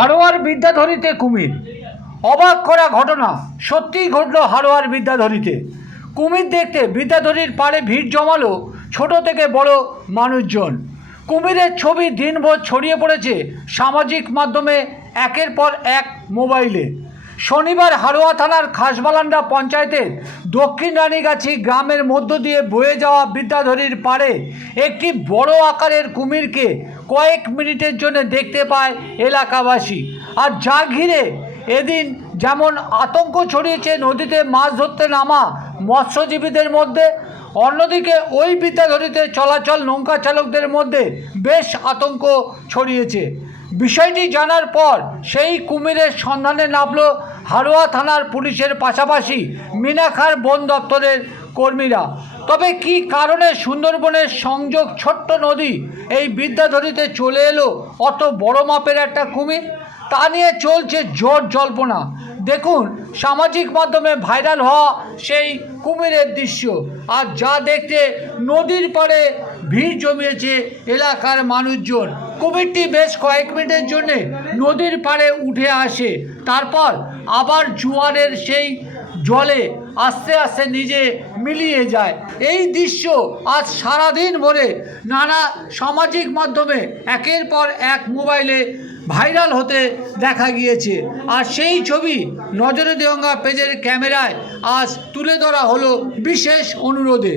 হাড়োয়ার বিদ্যাধরীতে কুমির। অবাক করা ঘটনা, সত্যিই ঘটল হারোয়ার বিদ্যাধরীতে। কুমির দেখতে বিদ্যাধরীর পাড়ে ভিড় জমালো ছোট থেকে বড় মানুষজন। কুমিরের ছবি দিনভর ছড়িয়ে পড়েছে সামাজিক মাধ্যমে, একের পর এক মোবাইলে। শনিবার হাড়োয়া থানার খাসবালান্ডা পঞ্চায়েতের দক্ষিণ রানীগাছি গ্রামের মধ্য দিয়ে বয়ে যাওয়া বিদ্যাধরীর পাড়ে একটি বড় আকারের কুমিরকে কয়েক মিনিটের জন্য দেখতে পায় এলাকাবাসী। আর যা ঘিরে এদিন যেমন আতঙ্ক ছড়িয়েছে নদীতে মাছ ধরতে নামা মৎস্যজীবীদের মধ্যে, অন্যদিকে ওই বিদ্যাধরীতে চলাচল নৌকা চালকদের মধ্যে বেশ আতঙ্ক ছড়িয়েছে। বিষয়টি জানার পর সেই কুমিরের সন্ধানে নামল হাড়োয়া থানার পুলিশের পাশাপাশি মিনাখার বন দপ্তরের কর্মীরা তবে কি কারণে সুন্দরবনের সংযোগ ছোট্ট নদী এই বিদ্যাধরীতে চলে এলো? অত বড় মাপের একটা কুমির তা নিয়ে চলছে জোর জল্পনা। দেখুন, সামাজিক মাধ্যমে ভাইরাল হওয়া সেই কুমিরের দৃশ্য। আর যা দেখতে নদীর পাড়ে ভিড় জমিয়েছে এলাকার মানুষজন। কুমিরটি বেশ কয়েক মিনিটের জন্যে নদীর পাড়ে উঠে আসে। তারপর আবার জোয়ারের সেই জলে আস্তে আস্তে নিজে মিলিয়ে যায়। এই দৃশ্য আজ সারাদিন ভরে নানা সামাজিক মাধ্যমে একের পর এক মোবাইলে ভাইরাল হতে দেখা গিয়েছে। আর সেই ছবি নজরে দেওয়া পেজের ক্যামেরায় আজ তুলে ধরা হলো বিশেষ অনুরোধে।